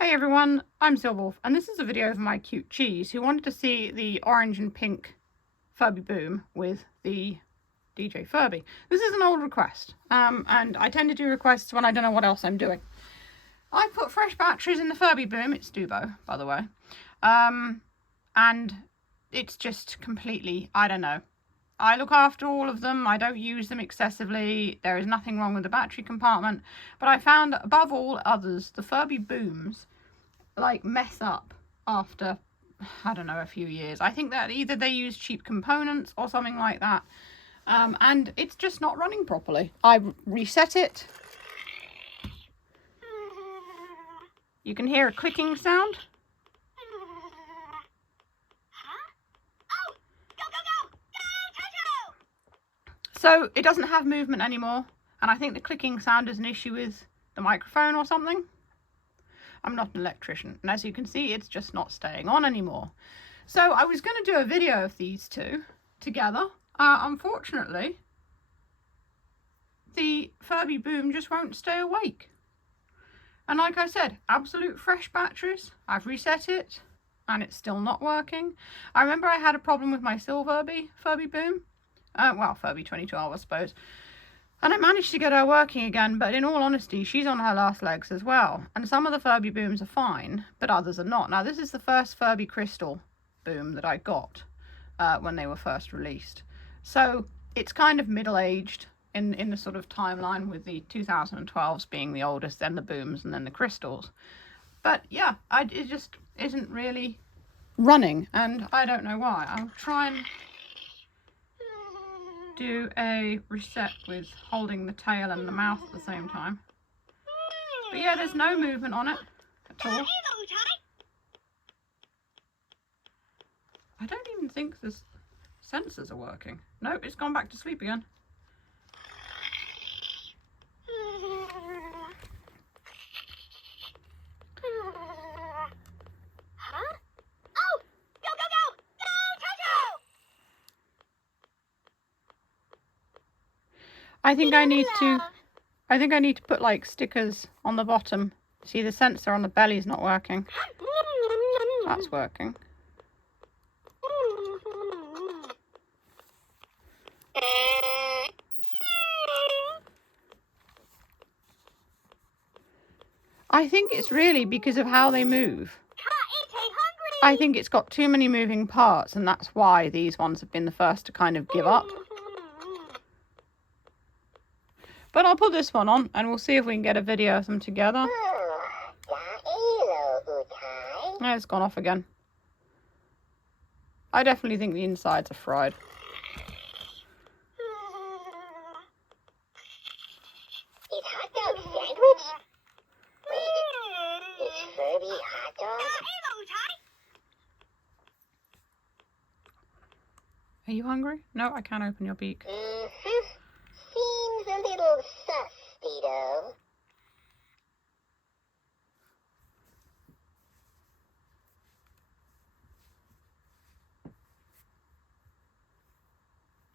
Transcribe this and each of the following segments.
Hey everyone, I'm Silverwolf, and this is a video of MyCuteCheese, who wanted to see the orange and pink Furby Boom with the DJ Furby. This is an old request, and I tend to do requests when I don't know what else I'm doing. I put fresh batteries in the Furby Boom. It's Doo-Boh, by the way, and it's just completely, I don't know. I look after all of them. I don't use them excessively. There is nothing wrong with the battery compartment. But I found that above all others, the Furby Booms like mess up after, I don't know, a few years. I think that either they use cheap components or something like that. And it's just not running properly. I reset it. You can hear a clicking sound. So it doesn't have movement anymore, and I think the clicking sound is an issue with the microphone or something. I'm not an electrician, and as you can see, it's just not staying on anymore. So I was going to do a video of these two together. Unfortunately, the Furby Boom just won't stay awake. And like I said, absolute fresh batteries. I've reset it, and it's still not working. I remember I had a problem with my Furby Boom. Well, Furby 2012, I suppose. And I managed to get her working again, but in all honesty, she's on her last legs as well. And some of the Furby Booms are fine, but others are not. Now, this is the first Furby Crystal Boom that I got when they were first released. So it's kind of middle-aged in the sort of timeline, with the 2012s being the oldest, then the Booms, and then the Crystals. But yeah, it just isn't really running, and I don't know why. I'll try and do a reset with holding the tail and the mouth at the same time. But yeah, there's no movement on it at all. I don't even think the sensors are working. Nope, it's gone back to sleep again. I think I need to put like stickers on the bottom. See, the sensor on the belly is not working. That's working. I think it's really because of how they move. I think it's got too many moving parts, and that's why these ones have been the first to kind of give up. But I'll put this one on, and we'll see if we can get a video of them together. Oh, it's gone off again. I definitely think the insides are fried. Is hot dog sandwich? Wait, is Furby hot dog? Are you hungry? No, I can't open your beak. Seems a little sus, though.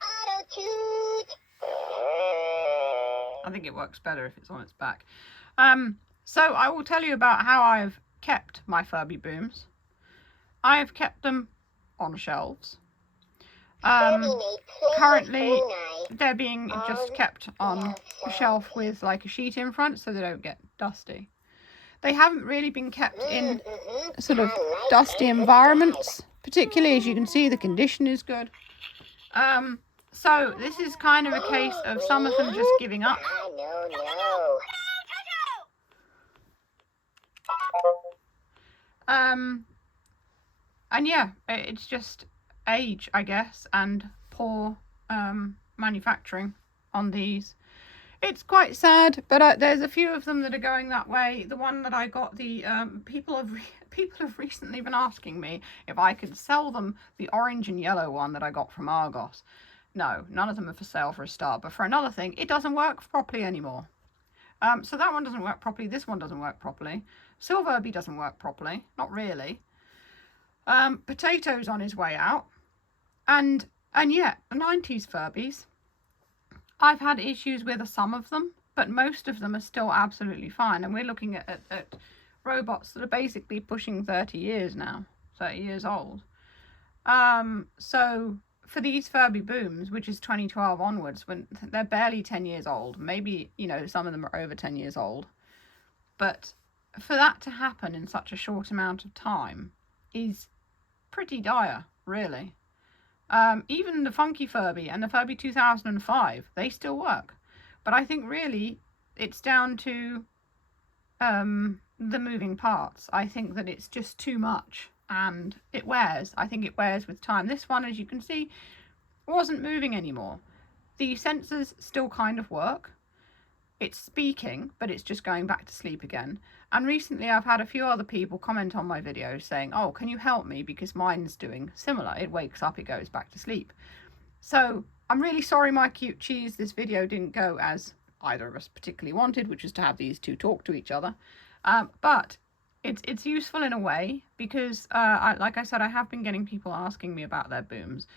Auto-toot! I think it works better if it's on its back. So I will tell you about how I've kept my Furby Booms. I have kept them on shelves. Currently, they're being just kept on a shelf with like a sheet in front so they don't get dusty. They haven't really been kept in sort of dusty environments, particularly, as you can see, the condition is good. So this is kind of a case of some of them just giving up. And yeah, it's just age, I guess, and poor manufacturing on these. It's quite sad, but there's a few of them that are going that way. The one that I got, the people have recently been asking me if I could sell them the orange and yellow one that I got from Argos. No, none of them are for sale for a start, but for another thing, it doesn't work properly anymore. So that one doesn't work properly, this one doesn't work properly. Silverby doesn't work properly, not really. Potato's on his way out. And yeah, the 90s Furbies, I've had issues with some of them, but most of them are still absolutely fine. And we're looking at robots that are basically pushing 30 years now, 30 years old. So for these Furby Booms, which is 2012 onwards, when they're barely 10 years old, maybe, you know, some of them are over 10 years old, but for that to happen in such a short amount of time is pretty dire, really. Even the Funky Furby and the Furby 2005, they still work. But I think really it's down to the moving parts. I think that it's just too much and it wears. I think it wears with time. This one, as you can see, wasn't moving anymore. The sensors still kind of work. It's speaking, but it's just going back to sleep again. And recently I've had a few other people comment on my videos saying, oh, can you help me? Because mine's doing similar. It wakes up, it goes back to sleep. So I'm really sorry, MyCuteCheese, this video didn't go as either of us particularly wanted, which is to have these two talk to each other. But it's useful in a way because, like I said, I have been getting people asking me about their booms.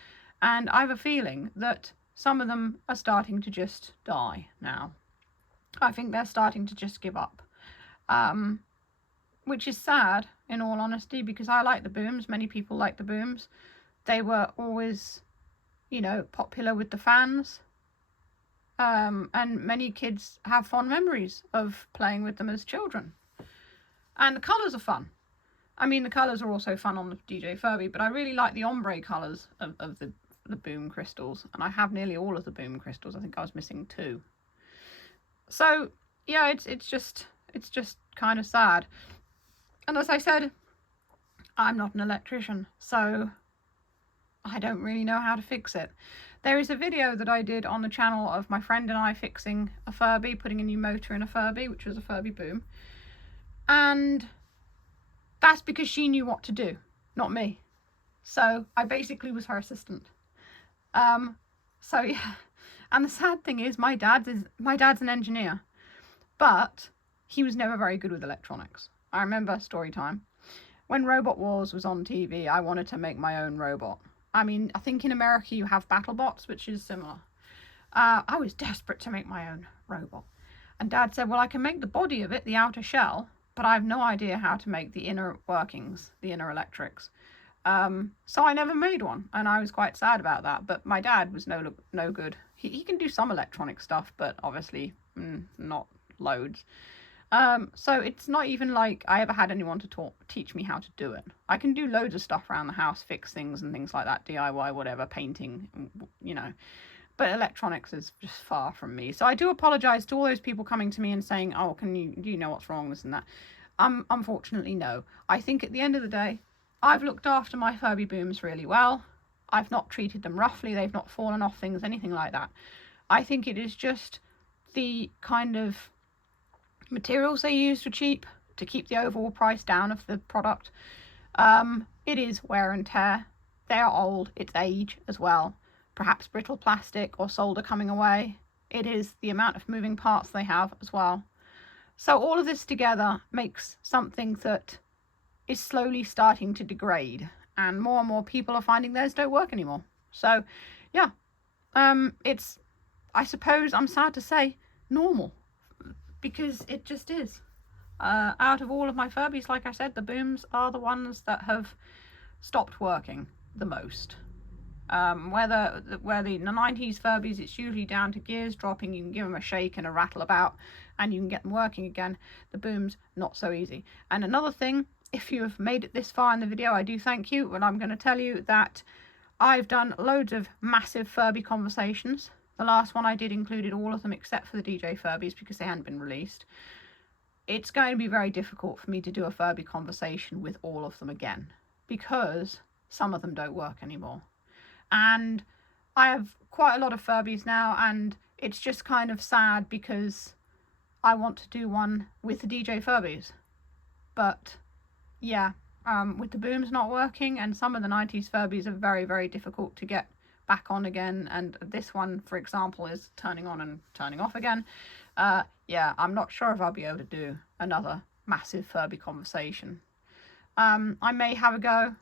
And I have a feeling that some of them are starting to just die now. I think they're starting to just give up. Which is sad, in all honesty, because I like the booms. Many people like the booms. They were always, you know, popular with the fans. And many kids have fond memories of playing with them as children. And the colours are fun. I mean, the colours are also fun on the DJ Furby, but I really like the ombre colours of the Boom Crystals. And I have nearly all of the Boom Crystals. I think I was missing 2. So, yeah, it's just kind of sad. And as I said, I'm not an electrician, so I don't really know how to fix it. There is a video that I did on the channel of my friend and I fixing a Furby, putting a new motor in a Furby, which was a Furby Boom. And that's because she knew what to do, not me. So I basically was her assistant. So yeah. And the sad thing is my dad's an engineer, but he was never very good with electronics. I remember story time. When Robot Wars was on TV, I wanted to make my own robot. I mean, I think in America you have BattleBots, which is similar. I was desperate to make my own robot. And Dad said, well, I can make the body of it, the outer shell, but I have no idea how to make the inner workings, the inner electrics. So I never made one, and I was quite sad about that. But my dad was no good. He can do some electronic stuff, but obviously not loads. So it's not even like I ever had anyone to teach me how to do it. I can do loads of stuff around the house, fix things and things like that, DIY, whatever, painting, you know. But electronics is just far from me. So I do apologise to all those people coming to me and saying, oh, do you know what's wrong, this and that. Unfortunately, no. I think at the end of the day, I've looked after my Furby Booms really well. I've not treated them roughly. They've not fallen off things, anything like that. I think it is just the kind of materials they use for cheap to keep the overall price down of the product. It is wear and tear. They are old. It's age as well. Perhaps brittle plastic or solder coming away. It is the amount of moving parts they have as well. So all of this together makes something that is slowly starting to degrade, and more people are finding theirs don't work anymore. So yeah, it's, I suppose I'm sad to say, normal, because it just is. Out of all of my Furbies, like I said, the Booms are the ones that have stopped working the most. Where the 90s Furbies, it's usually down to gears dropping. You can give them a shake and a rattle about and you can get them working again. The Booms, not so easy. And another thing, if you have made it this far in the video, I do thank you, but I'm going to tell you that I've done loads of massive Furby conversations. The last one I did included all of them except for the DJ Furbies because they hadn't been released. It's going to be very difficult for me to do a Furby conversation with all of them again because some of them don't work anymore. And I have quite a lot of Furbies now, and it's just kind of sad because I want to do one with the DJ Furbies. But yeah, with the Booms not working, and some of the 90s Furbies are very, very difficult to get back on again, and this one, for example, is turning on and turning off again. Yeah, I'm not sure if I'll be able to do another massive Furby conversation. I may have a go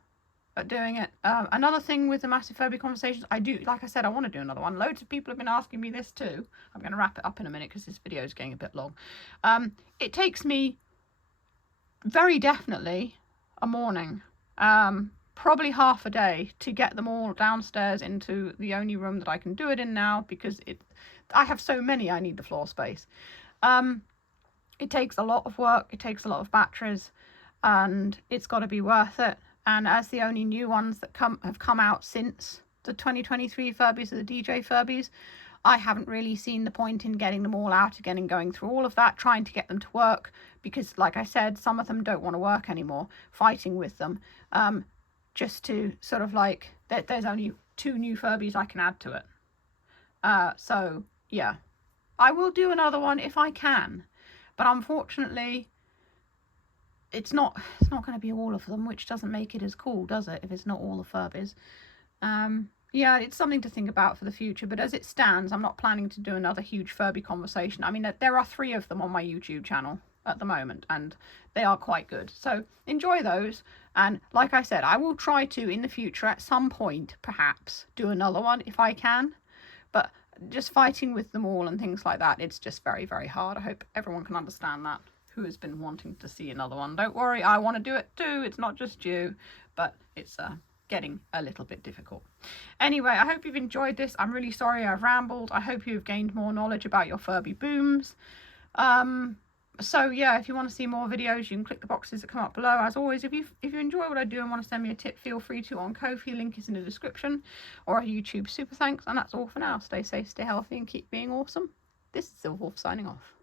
at doing it. Another thing with the massive Furby conversations, I do, like I said, I want to do another one. Loads of people have been asking me this too. I'm going to wrap it up in a minute because this video is getting a bit long. It takes me very definitely a morning, probably half a day to get them all downstairs into the only room that I can do it in now, because I have so many I need the floor space. It takes a lot of work, it takes a lot of batteries, and it's got to be worth it. And as the only new ones that have come out since the 2023 Furbies are the DJ Furbies, I haven't really seen the point in getting them all out again and going through all of that, trying to get them to work, because like I said, some of them don't want to work anymore, fighting with them, just to sort of like, there's only 2 new Furbies I can add to it. So yeah, I will do another one if I can, but unfortunately it's not going to be all of them, which doesn't make it as cool, does it, if it's not all the Furbies. Yeah, it's something to think about for the future, but as it stands, I'm not planning to do another huge Furby conversation. I mean, there are 3 of them on my YouTube channel at the moment, and they are quite good. So enjoy those, and like I said, I will try to, in the future, at some point, perhaps, do another one if I can, but just fighting with them all and things like that, it's just very, very hard. I hope everyone can understand that, who has been wanting to see another one. Don't worry, I want to do it too. It's not just you, but it's getting a little bit difficult. Anyway, I hope you've enjoyed this. I'm really sorry I've rambled. I hope you've gained more knowledge about your Furby Booms. So yeah, if you want to see more videos, you can click the boxes that come up below. As always, if you enjoy what I do and want to send me a tip, feel free to on Ko-fi, link is in the description, or a YouTube super thanks. And that's all for now. Stay safe, stay healthy, and keep being awesome. This is Silverwolf signing off.